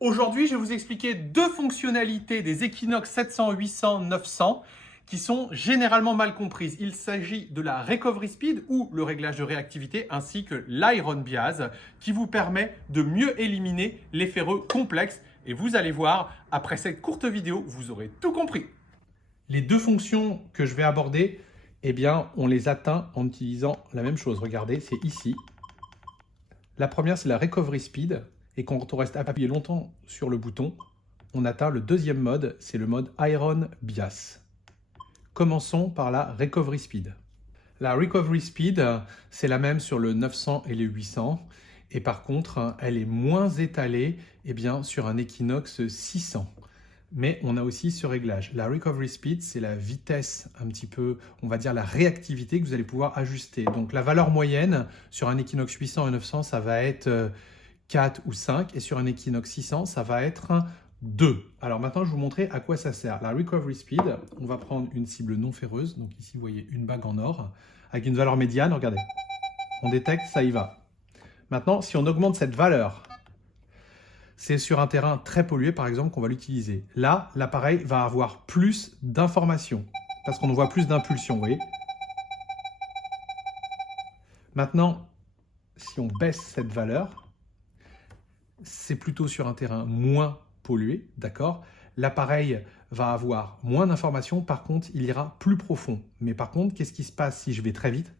Aujourd'hui, je vais vous expliquer deux fonctionnalités des Equinox 700, 800, 900 qui sont généralement mal comprises. Il s'agit de la Recovery Speed ou le réglage de réactivité ainsi que l'Iron Bias qui vous permet de mieux éliminer les ferreux complexes. Et vous allez voir, après cette courte vidéo, vous aurez tout compris. Les deux fonctions que je vais aborder, eh bien, on les atteint en utilisant la même chose. Regardez, c'est ici. La première, c'est la Recovery Speed. Et quand on reste appuyé longtemps sur le bouton, on atteint le deuxième mode, c'est le mode Iron Bias. Commençons par la Recovery Speed. La Recovery Speed, c'est la même sur le 900 et le 800. Et par contre, elle est moins étalée sur un Equinox 600. Mais on a aussi ce réglage. La Recovery Speed, c'est la vitesse, un petit peu, on va dire la réactivité que vous allez pouvoir ajuster. Donc la valeur moyenne sur un Equinox 800 et 900, ça va être 4 ou 5. Et sur un Equinox 600, ça va être 2. Alors maintenant, je vais vous montrer à quoi ça sert. La Recovery Speed, on va prendre une cible non ferreuse. Donc ici, vous voyez une bague en or avec une valeur médiane. Regardez, on détecte, ça y va. Maintenant, si on augmente cette valeur, c'est sur un terrain très pollué, par exemple, qu'on va l'utiliser. Là, l'appareil va avoir plus d'informations, parce qu'on voit plus d'impulsions, vous voyez. Maintenant, si on baisse cette valeur, c'est plutôt sur un terrain moins pollué, d'accord? L'appareil va avoir moins d'informations, par contre, il ira plus profond. Mais par contre, qu'est-ce qui se passe si je vais très vite?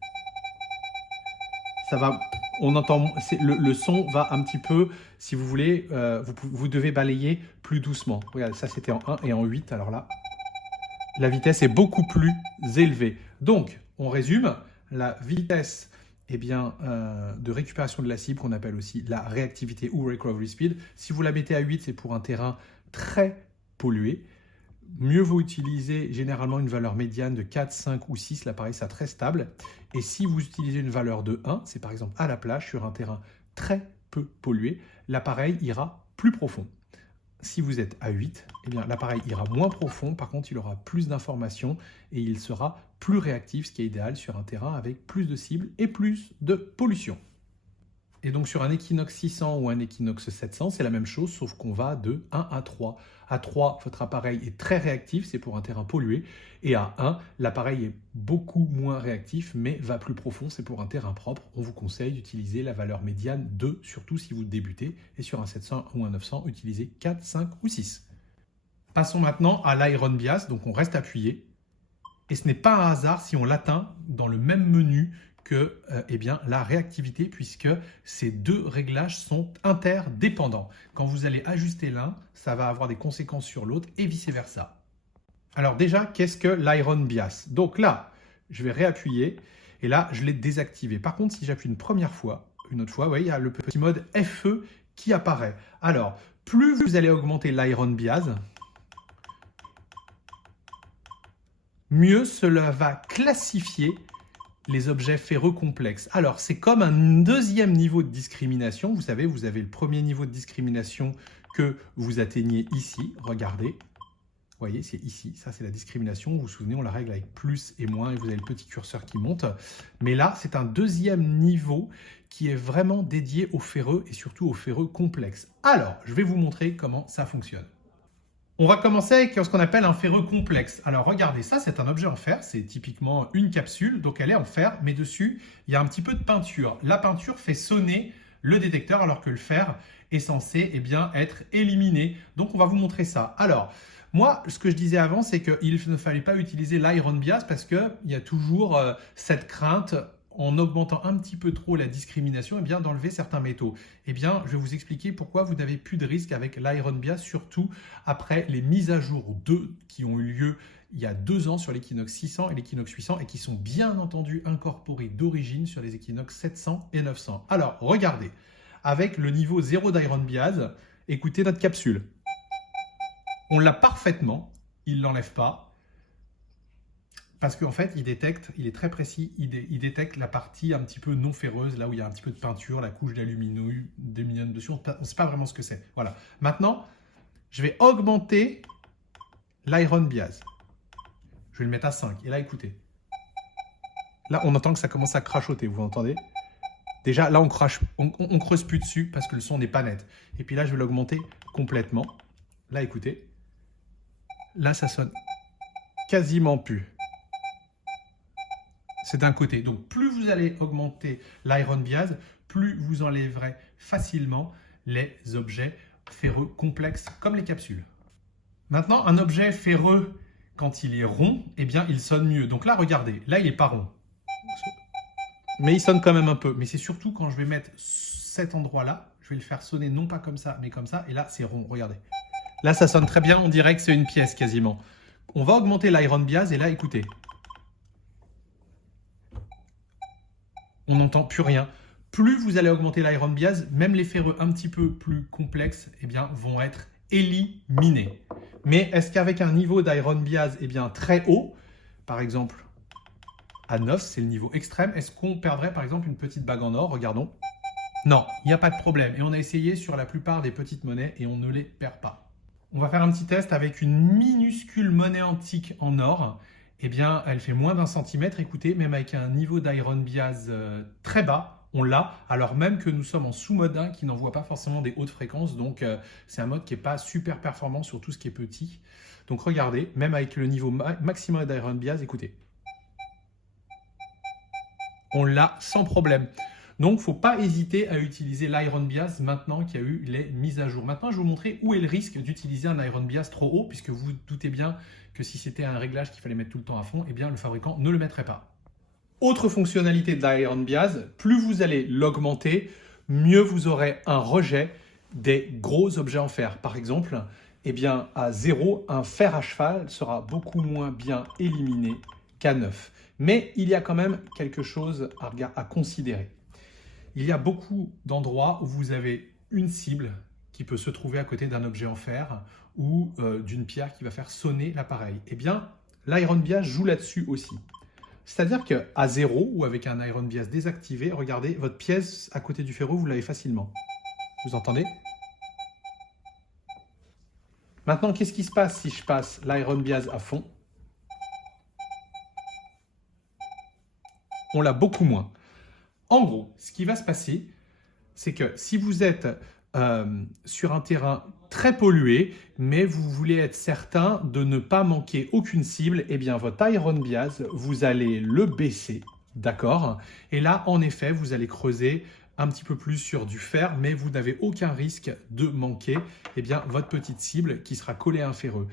Ça va... On entend, le son va un petit peu, si vous voulez, vous devez balayer plus doucement. Regardez, ça c'était en 1 et en 8, alors là, la vitesse est beaucoup plus élevée. Donc, on résume, la vitesse de récupération de la cible, qu'on appelle aussi la réactivité ou recovery speed. Si vous la mettez à 8, c'est pour un terrain très pollué. Mieux vaut utiliser généralement une valeur médiane de 4, 5 ou 6, l'appareil sera très stable. Et si vous utilisez une valeur de 1, c'est par exemple à la plage, sur un terrain très peu pollué, l'appareil ira plus profond. Si vous êtes à 8, l'appareil ira moins profond, par contre il aura plus d'informations et il sera plus réactif, ce qui est idéal sur un terrain avec plus de cibles et plus de pollution. Et donc sur un Equinox 600 ou un Equinox 700, c'est la même chose, sauf qu'on va de 1 à 3. À 3, votre appareil est très réactif, c'est pour un terrain pollué. Et à 1, l'appareil est beaucoup moins réactif, mais va plus profond, c'est pour un terrain propre. On vous conseille d'utiliser la valeur médiane 2, surtout si vous débutez. Et sur un 700 ou un 900, utilisez 4, 5 ou 6. Passons maintenant à l'Iron Bias, donc on reste appuyé. Et ce n'est pas un hasard si on l'atteint dans le même menu que la réactivité, puisque ces deux réglages sont interdépendants. Quand vous allez ajuster l'un, ça va avoir des conséquences sur l'autre et vice-versa. Alors déjà, qu'est-ce que l'Iron Bias? Donc là, je vais réappuyer et là, je l'ai désactivé. Par contre, si j'appuie une première fois, une autre fois, vous voyez, il y a le petit mode FE qui apparaît. Alors, plus vous allez augmenter l'Iron Bias, mieux cela va classifier les objets ferreux complexes. Alors, c'est comme un deuxième niveau de discrimination. Vous savez, vous avez le premier niveau de discrimination que vous atteignez ici. Regardez. Vous voyez, c'est ici. Ça, c'est la discrimination. Vous vous souvenez, on la règle avec plus et moins et vous avez le petit curseur qui monte. Mais là, c'est un deuxième niveau qui est vraiment dédié aux ferreux et surtout aux ferreux complexes. Alors, je vais vous montrer comment ça fonctionne. On va commencer avec ce qu'on appelle un ferreux complexe. Alors regardez, ça c'est un objet en fer, c'est typiquement une capsule, donc elle est en fer, mais dessus il y a un petit peu de peinture. La peinture fait sonner le détecteur alors que le fer est censé être éliminé. Donc on va vous montrer ça. Alors, moi, ce que je disais avant, c'est qu'il ne fallait pas utiliser l'Iron Bias parce qu'il y a toujours cette crainte en augmentant un petit peu trop la discrimination, d'enlever certains métaux. Je vais vous expliquer pourquoi vous n'avez plus de risque avec l'Iron Bias, surtout après les mises à jour 2 qui ont eu lieu il y a 2 ans sur l'Equinox 600 et l'Equinox 800 et qui sont bien entendu incorporées d'origine sur les Equinox 700 et 900. Alors, regardez, avec le niveau 0 d'Iron Bias, écoutez notre capsule. On l'a parfaitement, il ne l'enlève pas. Parce qu'en fait, il est très précis, il détecte la partie un petit peu non ferreuse, là où il y a un petit peu de peinture, la couche d'aluminium dessus, on ne sait pas vraiment ce que c'est. Voilà. Maintenant, je vais augmenter l'Iron Bias. Je vais le mettre à 5. Et là, écoutez. Là, on entend que ça commence à crachoter, vous entendez? Déjà, là, on creuse plus dessus parce que le son n'est pas net. Et puis là, je vais l'augmenter complètement. Là, écoutez. Là, ça sonne quasiment plus. C'est d'un côté. Donc, plus vous allez augmenter l'iron bias, plus vous enlèverez facilement les objets ferreux complexes comme les capsules. Maintenant, un objet ferreux, quand il est rond, eh bien, il sonne mieux. Donc là, regardez, là, il n'est pas rond. Mais il sonne quand même un peu. Mais c'est surtout quand je vais mettre cet endroit-là, je vais le faire sonner non pas comme ça, mais comme ça. Et là, c'est rond, regardez. Là, ça sonne très bien, on dirait que c'est une pièce quasiment. On va augmenter l'iron bias et là, écoutez. On n'entend plus rien. Plus vous allez augmenter l'iron bias, même les ferreux un petit peu plus complexes eh bien, vont être éliminés. Mais est-ce qu'avec un niveau d'iron bias eh bien, très haut, par exemple à 9, c'est le niveau extrême, est-ce qu'on perdrait par exemple une petite bague en or? Regardons. Non, il n'y a pas de problème. Et on a essayé sur la plupart des petites monnaies et on ne les perd pas. On va faire un petit test avec une minuscule monnaie antique en or. Eh bien, elle fait moins d'1 centimètre. Écoutez, même avec un niveau d'iron bias très bas, on l'a, alors même que nous sommes en sous-mode 1 qui n'envoie pas forcément des hautes fréquences. Donc, c'est un mode qui n'est pas super performant sur tout ce qui est petit. Donc, regardez, même avec le niveau maximum d'iron bias, écoutez. On l'a sans problème. Donc, il ne faut pas hésiter à utiliser l'iron bias maintenant qu'il y a eu les mises à jour. Maintenant, je vais vous montrer où est le risque d'utiliser un iron bias trop haut, puisque vous doutez bien que si c'était un réglage qu'il fallait mettre tout le temps à fond, eh bien, le fabricant ne le mettrait pas. Autre fonctionnalité de l'iron bias, plus vous allez l'augmenter, mieux vous aurez un rejet des gros objets en fer. Par exemple, eh bien, à 0, un fer à cheval sera beaucoup moins bien éliminé qu'à 9. Mais il y a quand même quelque chose à considérer. Il y a beaucoup d'endroits où vous avez une cible qui peut se trouver à côté d'un objet en fer ou d'une pierre qui va faire sonner l'appareil. Eh bien, l'iron bias joue là-dessus aussi. C'est-à-dire qu'à 0 ou avec un iron bias désactivé, regardez, votre pièce à côté du ferreux, vous l'avez facilement. Vous entendez? Maintenant, qu'est-ce qui se passe si je passe l'iron bias à fond? On l'a beaucoup moins. En gros, ce qui va se passer, c'est que si vous êtes sur un terrain très pollué, mais vous voulez être certain de ne pas manquer aucune cible, eh bien votre iron bias, vous allez le baisser, d'accord? Et là, en effet, vous allez creuser un petit peu plus sur du fer, mais vous n'avez aucun risque de manquer eh bien, votre petite cible qui sera collée à un ferreux.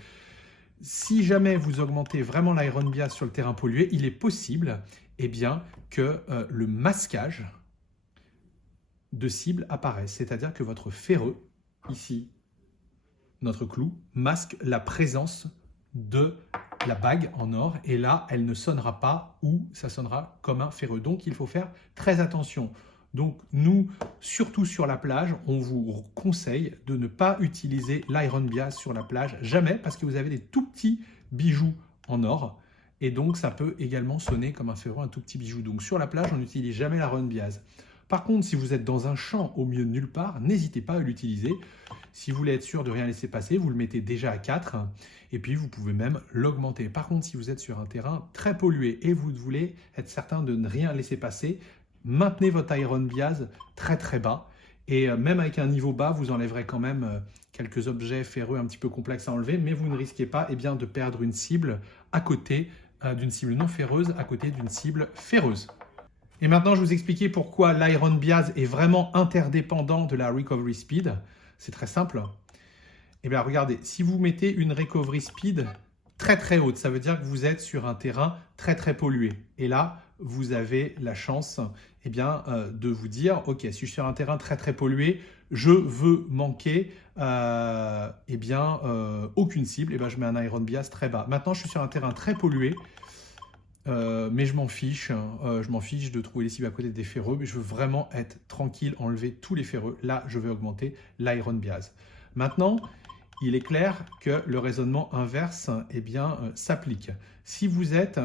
Si jamais vous augmentez vraiment l'iron bias sur le terrain pollué, il est possible eh bien, que le masquage de cible apparaisse. C'est-à-dire que votre ferreux, ici, notre clou, masque la présence de la bague en or. Et là, elle ne sonnera pas ou ça sonnera comme un ferreux. Donc, il faut faire très attention. Donc, nous, surtout sur la plage, on vous conseille de ne pas utiliser l'iron bias sur la plage. Jamais, parce que vous avez des tout petits bijoux en or. Et donc, ça peut également sonner comme un ferreux, un tout petit bijou. Donc, sur la plage, on n'utilise jamais l'iron bias. Par contre, si vous êtes dans un champ au milieu de nulle part, n'hésitez pas à l'utiliser. Si vous voulez être sûr de rien laisser passer, vous le mettez déjà à 4 et puis vous pouvez même l'augmenter. Par contre, si vous êtes sur un terrain très pollué et vous voulez être certain de ne rien laisser passer, maintenez votre iron bias très très bas et même avec un niveau bas, vous enlèverez quand même quelques objets ferreux un petit peu complexes à enlever, mais vous ne risquez pas eh bien, de perdre une cible à côté d'une cible non ferreuse, à côté d'une cible ferreuse. Et maintenant, je vais vous expliquer pourquoi l'iron bias est vraiment interdépendant de la recovery speed. C'est très simple. Eh bien, regardez, si vous mettez une recovery speed très très haute, ça veut dire que vous êtes sur un terrain très très pollué. Et là, vous avez la chance eh bien, de vous dire, ok, si je suis sur un terrain très très pollué, je veux manquer eh bien, aucune cible, eh bien, je mets un iron bias très bas. Maintenant, je suis sur un terrain très pollué. Mais je m'en fiche de trouver les cibles à côté des ferreux, mais je veux vraiment être tranquille, enlever tous les ferreux. Là, je vais augmenter l'iron bias. Maintenant, il est clair que le raisonnement inverse eh bien, s'applique. Si vous êtes,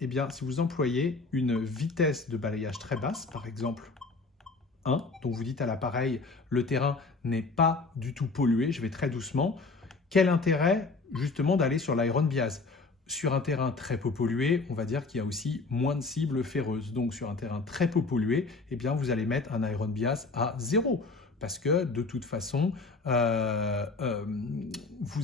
eh bien, si vous employez une vitesse de balayage très basse, par exemple 1, donc vous dites à l'appareil, le terrain n'est pas du tout pollué, je vais très doucement, quel intérêt justement d'aller sur l'iron bias? sur un terrain très peu pollué, on va dire qu'il y a aussi moins de cibles ferreuses. Donc sur un terrain très peu pollué, eh bien, vous allez mettre un iron bias à 0. Parce que de toute façon, vous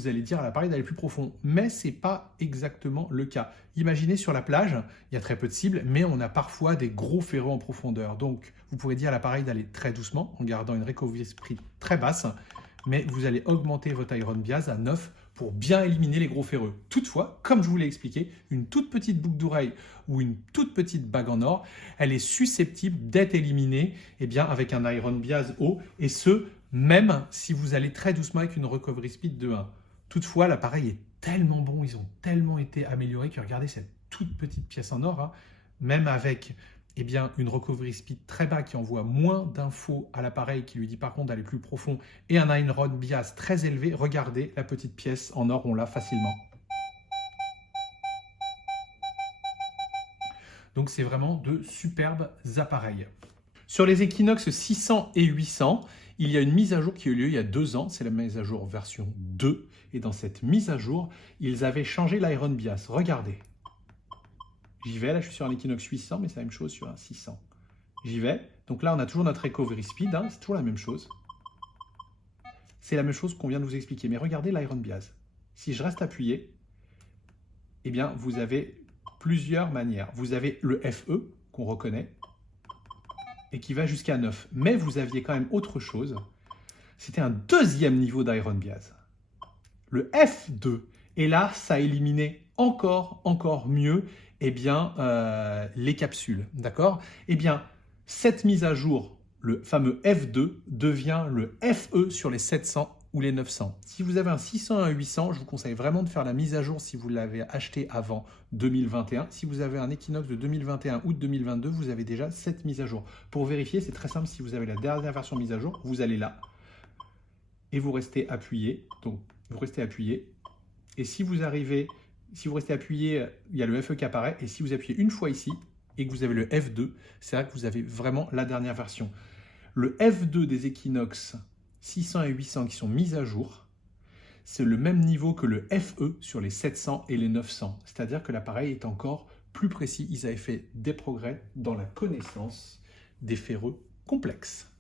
allez dire à l'appareil d'aller plus profond. Mais ce n'est pas exactement le cas. Imaginez sur la plage, il y a très peu de cibles, mais on a parfois des gros ferreux en profondeur. Donc vous pourrez dire à l'appareil d'aller très doucement en gardant une recovery speed très basse, mais vous allez augmenter votre iron bias à 9 pour bien éliminer les gros ferreux. Toutefois, comme je vous l'ai expliqué, une toute petite boucle d'oreille ou une toute petite bague en or, elle est susceptible d'être éliminée avec un iron bias haut, et ce, même si vous allez très doucement avec une recovery speed de 1. Toutefois, l'appareil est tellement bon, ils ont tellement été améliorés que regardez cette toute petite pièce en or, même avec une recovery speed très bas qui envoie moins d'infos à l'appareil, qui lui dit par contre d'aller plus profond, et un iron bias très élevé, regardez la petite pièce en or, on l'a facilement. Donc c'est vraiment de superbes appareils. Sur les Equinox 600 et 800, il y a une mise à jour qui a eu lieu il y a 2 ans, c'est la mise à jour version 2, et dans cette mise à jour, ils avaient changé l'iron bias. Regardez. J'y vais, là je suis sur un Equinox 800, mais c'est la même chose sur un 600. J'y vais, donc là on a toujours notre recovery speed, c'est toujours la même chose. C'est la même chose qu'on vient de vous expliquer, mais regardez l'iron bias. Si je reste appuyé, vous avez plusieurs manières. Vous avez le FE, qu'on reconnaît, et qui va jusqu'à 9. Mais vous aviez quand même autre chose, c'était un deuxième niveau d'iron bias. Le F2, et là ça éliminait encore mieux les capsules, d'accord? Cette mise à jour, le fameux F2, devient le FE sur les 700 ou les 900. Si vous avez un 600 et un 800, je vous conseille vraiment de faire la mise à jour si vous l'avez acheté avant 2021. Si vous avez un Equinox de 2021 ou de 2022, vous avez déjà cette mise à jour. Pour vérifier, c'est très simple, si vous avez la dernière version mise à jour, vous allez là et vous restez appuyé. Donc, vous restez appuyé. Et si vous restez appuyé, il y a le FE qui apparaît. Et si vous appuyez une fois ici et que vous avez le F2, c'est là que vous avez vraiment la dernière version. Le F2 des Equinox 600 et 800 qui sont mis à jour, c'est le même niveau que le FE sur les 700 et les 900. C'est-à-dire que l'appareil est encore plus précis. Ils avaient fait des progrès dans la connaissance des ferreux complexes.